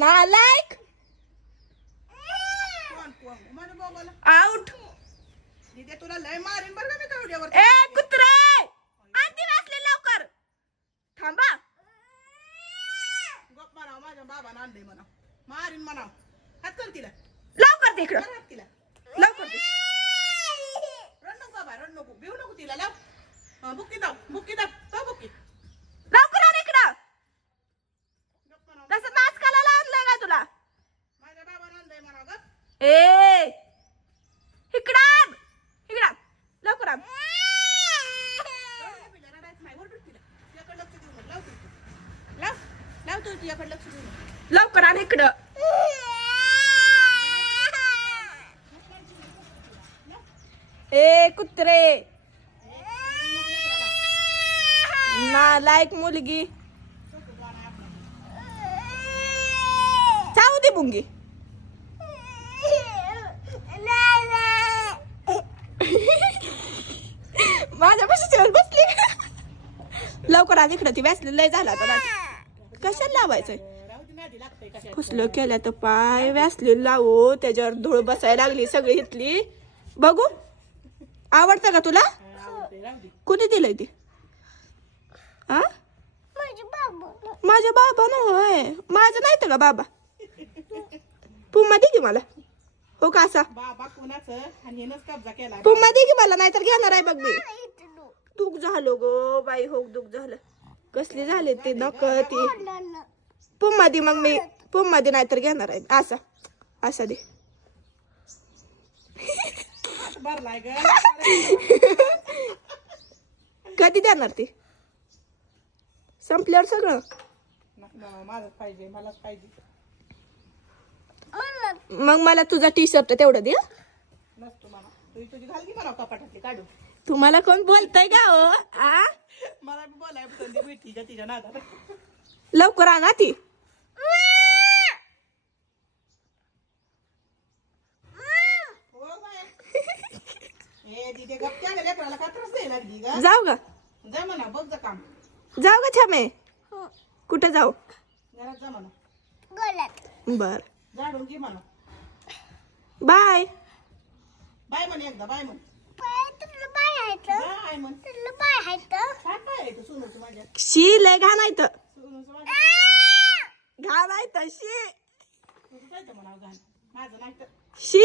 नालायक. आउट. तुला लय मारीन बरं का मी कवड्यावर. ए कुत्रे आणती वाचले लवकर. थांबा. गप म्हणाव माझ्या बाबानं आणलंय म्हणाव. मारीन म्हणाव. हात कर तिला. लवकर दे इकडं. हात तिला. लवकर दे. रड नको बाबा रड नको. भिऊ नको तिला लाव. बुक्की दाव बुक्की दाव. तो बुक्की. लवकर आण इकडं. गप म्हणाव. तसं नाचकाला आणलंय का तुला? माझ्या बाबानं आणलंय म्हणाव गप. ए इकडं आण. इकडं आण. लवकर आण. रडायचं नाही. ओरडू तिला. तिच्याकडे लक्ष देऊ नको. लाव तू. लाव. लाव तू तिच्याकडे लक्ष देऊ नको. लवकर आण इकडं. ए कुत्रे नालायक मुलगी. चावू दे बुंगी. माझ्या पाशी बसली. लवकर आण इकडं. ती व्यासली लय झाला आता. कशाला लावायचंय? राहू दे नादी लागतंय कशाला. फुसलं केलं तर पाय व्यासली लावू. त्याच्यावर धूळ बसायला लागली सगळी इथली. बघू आवडतं का तुला? आवडतंय राहू दे. कुणी दिलंय ती? हा माझ्या बाबा ना होय. माझं नाही का बाबा? पुम्मा दे की मला. हो का असा बाबा कोणाचं आणि हेनच कब्जा केला. पुम्मा दे की मला. नाहीतर घेणार आहे बघ मी. दुख झालो गो बाई. हो दुख झालं. कसली झाले ते नक ती. पुम्मा दे मग मी. पुम्मा दे नाहीतर घेणार आहे. असा असा दे. भरलाय ग. कधी देणार ती? संपल्यावर सगळं. माझंच पाहिजे. मलाच पाहिजे. मग मला तुझा टी शर्ट तेवढं दे. नसतो मला. तुझी घाल की मला कपाटातली काढू. तुम्हाला कोण बोलतय का हो? आ मला बी बोलाय संधी भेटीच्या तिच्या नादाला. लवकर आणा ती. हो बाय. ए तिथे गप्प्या गेल्या लेकराला का त्रास द्यायला लागली ग. जाऊ गा. जा म्हणा बघ जा काम. जाऊ गा छामे. कुठं जाऊ? घरात जा म्हणा. बर झाडून घे म्हणा. बाय. बाय म्हण एकदा बाय म्हण. बाय म्हण. छान पाय आहे सोनूचं माझ्या. शी लय घाणायत. सोनूचं माझ्या. घाणायत शी. तुझं जायचं म्हणावं घाण. माझं नाही तर. शी